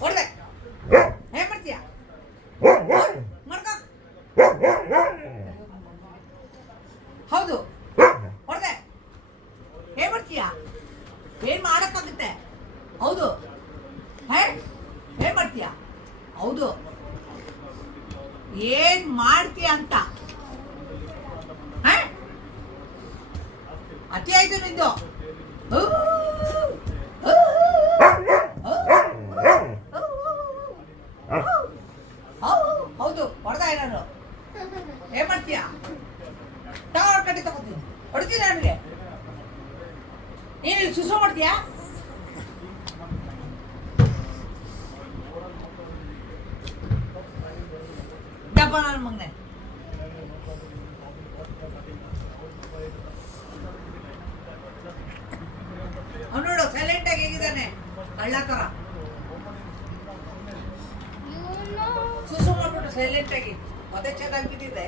ಹೊಡೆದೆ ಏನ್ ಮಾಡ್ತೀಯ ಮಾಡ್ಕೊ ಹೌದು ಹೊಡೆದೆ ಏನ್ ಮಾಡ್ತೀಯ ಏನ್ ಮಾಡಕ್ಕಾಗುತ್ತೆ ಹೌದು ಏನ್ ಮಾಡ್ತೀಯ ಹೌದು ಏನ್ ಮಾಡ್ತೀಯ ಅಂತ ಅತಿ ಆಯ್ತು ನಿಂದು ಹೌದು ಹೊಡೆದ ನಾನು ಏನ್ ಮಾಡ್ತೀಯ ಕಟ್ಟಿ ತಗೋತೀನಿ ಹೊಡ್ತೀನಿ ನನಗೆ ನೀನು ಸುಸು ಮಾಡ್ತೀಯಾ ಡಬ್ಬ ನನ್ನ ಮಗನೆ ಅವ್ನು ನೋಡು ಸೈಲೆಂಟ್ ಆಗಿ ಹೇಗಿದ್ದಾನೆ ಕಳ್ಳ ತರ ಸುಸು ಮಾಡ್ಬಿಟ್ಟು ಸೈಲೆಂಟ್ ಆಗಿ ಮತ್ತೆ ಚೆನ್ನಾಗಿ ಬಿದ್ದಿದೆ